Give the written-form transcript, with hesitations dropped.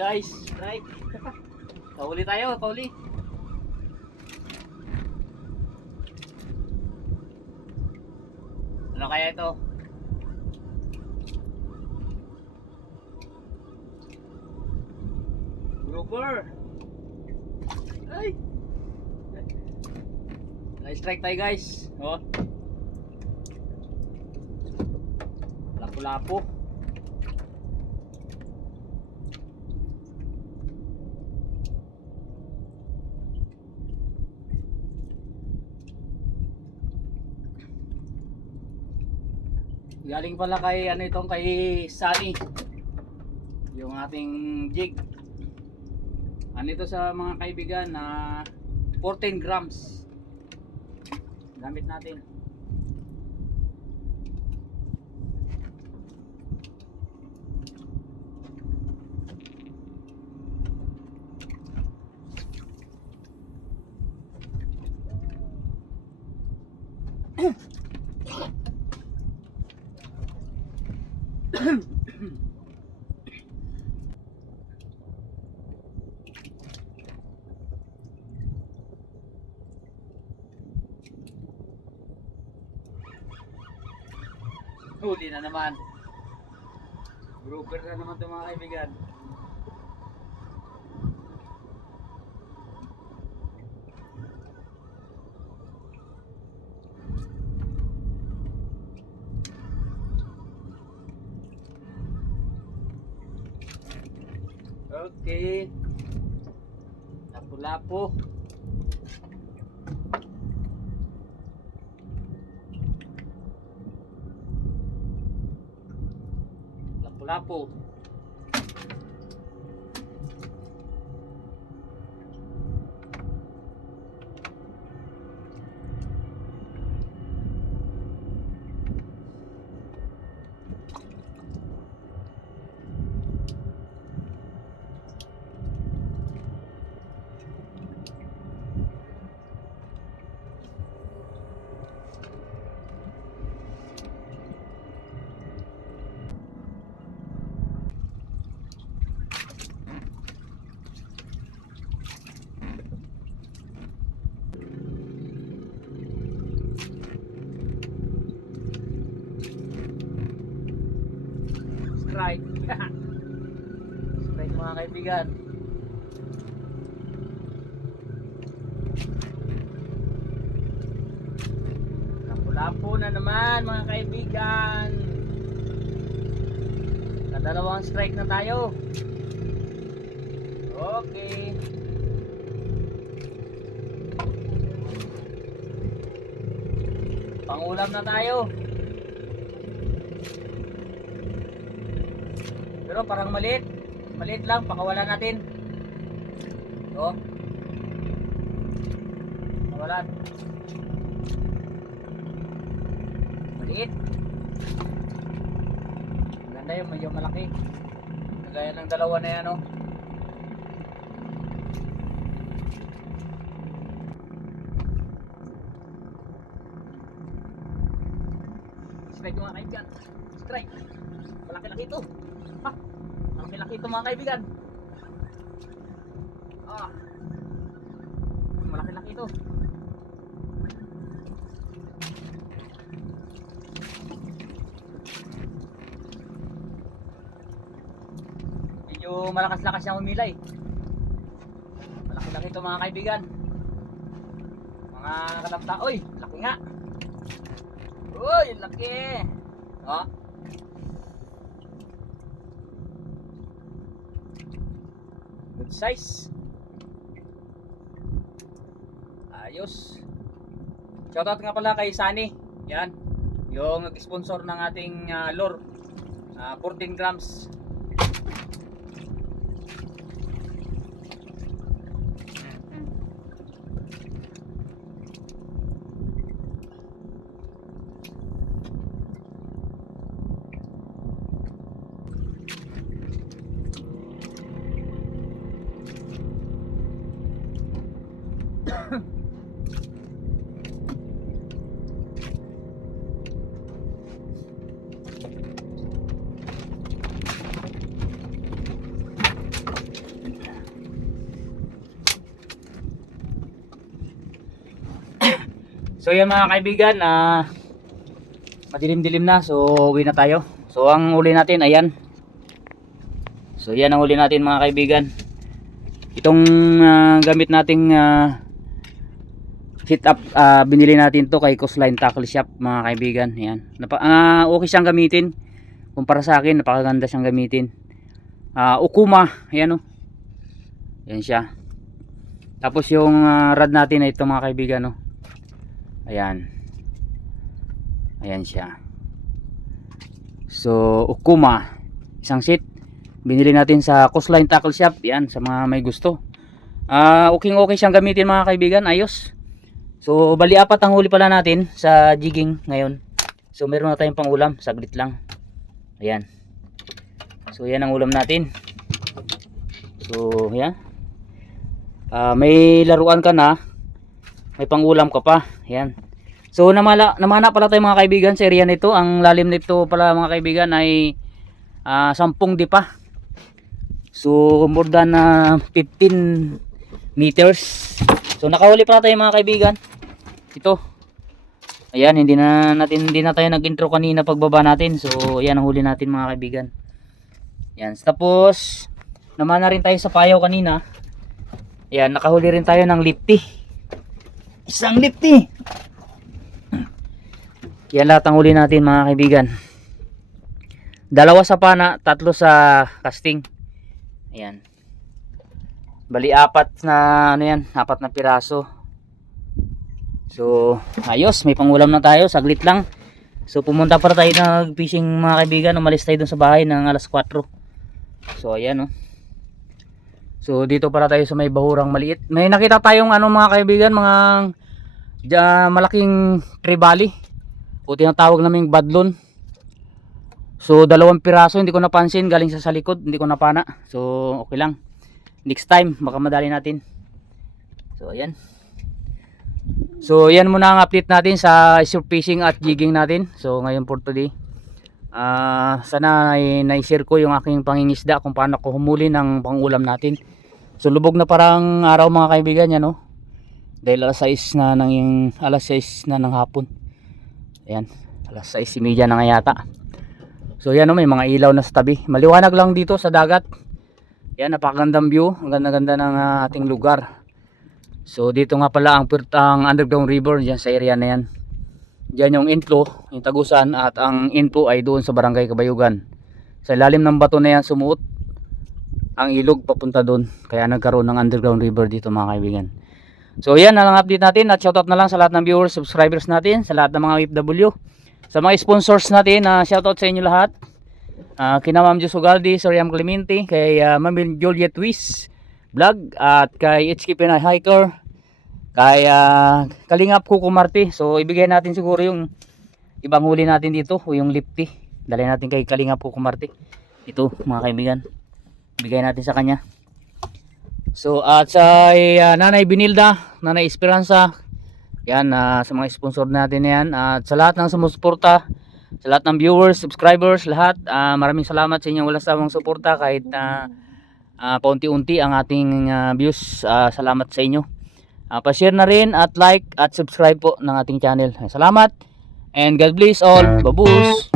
guys, strike. Pauli tayo, pauli. Ano kaya ito? Grouper. Ay. Na-strike tayo guys. Oh. Lapu-lapu. Galing pala kay ano itong kay Sunny. Yung ating jig. Ano ito sa mga kaibigan na 14 grams. Gamit natin. Huli na naman. Grouper na naman ito mga kaibigan. Okay. Lapu-lapu. Lapu-lapu. Strike. Strike mga kaibigan. Lapu-lapu na naman mga kaibigan. Kadalawang strike na tayo. Okay. Pangulam na tayo. Pero parang maliit. Maliit lang, pakawalan natin. Ito. Pakawalan. Maliit. Maganda yung medyo malaki. Kagaya ng dalawa na yan, oh. Strike mga kaibigan. Strike. Malaki-laki ito. Ha? Malaki-laki ito mga kaibigan. Ah. Malaki-laki ito. Medyo malakas-lakas siyang umilay. Malaki-laki ito mga kaibigan. Mga kalapta. Uy, laki nga. Uy, laki. Oh. Good size. Ayos. Shoutout nga pala kay Sunny. Yan. Yung nag-sponsor ng ating lure. 14 grams. So yan mga kaibigan, madilim-dilim na, so uwi na tayo. So ang uli natin, ayan. So yan ang uli natin mga kaibigan. Itong gamit nating hit up, binili natin to kay Coastline Tackle Shop mga kaibigan. Ayan. Okay siyang gamitin. Kumpara sa akin, napakaganda siyang gamitin. Okuma, ayan o. Ayan siya. Tapos yung rod natin ay ito mga kaibigan, no. Ayan. Ayan siya. So Okuma, isang set. Binili natin sa Coastline Tackle Shop. Yan, sa mga may gusto. Okay siyang gamitin mga kaibigan. Ayos. So bali 4 ang huli pala natin sa jigging ngayon. So meron na tayong pang ulam. Saglit lang. Ayan. So yan ang ulam natin. So yan. May laruan ka na. May pang ulam ka pa. Ayan. So namana pala tayo mga kaibigan sa area nito. Ang lalim nito pala mga kaibigan ay 10 dipa. So more than 15 meters. So nakahuli pala tayo mga kaibigan. Ito. Ayan, hindi na tayo nag-intro kanina pagbaba natin. So ayan ang huli natin mga kaibigan. Ayan, tapos naman na rin tayo sa payaw kanina. Ayan, nakahuli rin tayo ng lipty. Isang lipty. Yan lahat ang huli natin mga kaibigan. 2 sa pana, 3 sa casting. Ayan. Bali 4 na ano yan, 4 na piraso. So ayos, may pangulam na tayo, saglit lang. So pumunta para tayo nag-fishing mga kaibigan. Umalis tayo dun sa bahay ng alas 4. So ayan, oh. So dito para tayo sa may bahurang maliit. May nakita tayong ano mga kaibigan, mga malaking tribali o tinatawag naming badlon. So 2 piraso, hindi ko napansin, galing sa likod, hindi ko napana. So okay lang, next time baka madali natin. So ayan. So yan muna ang update natin sa surf fishing at jigging natin. So ngayon for today, sana na-share ko yung aking pangingisda kung paano ko humuli ng pangulam natin. So lubog na parang araw mga kaibigan yan, no? Dahil alas 6 na ng hapon. Ayan, alas 6:30 na nga yata. So yan, no, may mga ilaw na sa tabi. Maliwanag lang dito sa dagat. Yan, napakagandang view. Ang ganda-ganda ng ating lugar. So dito nga pala ang underground river dyan sa area na yan. Diyan yung inflow, yung Tagusan, at ang inflow ay doon sa Barangay Kabayugan. Sa ilalim ng bato na yan sumuot ang ilog papunta doon. Kaya nagkaroon ng underground river dito mga kaibigan. So yan na lang update natin, at shoutout na lang sa lahat ng viewers, subscribers natin, sa lahat ng mga OFW, sa mga sponsors natin, shoutout sa inyo lahat. Kina Ma'am Jus Ugaldi, Sir Yam Clemente, kay Ma'am Juliet Wiss Vlog, at kay HK Pinay Hiker, kay Kalingap Kuko Marti. So ibigay natin siguro yung ibang huli natin dito, o yung lipty. Dali natin kay Kalingap Kuko Marti. Ito mga kaibigan, ibigay natin sa kanya. So at sa Nanay Binilda, Nanay Esperanza, yan, sa mga sponsor natin yan, at sa lahat ng sumusuporta, sa lahat ng viewers, subscribers, lahat, maraming salamat sa inyong walang sawang suporta kahit paunti-unti ang ating views. Salamat sa inyo. Pa-share na rin at like at subscribe po ng ating channel. Salamat and God bless all. Babus.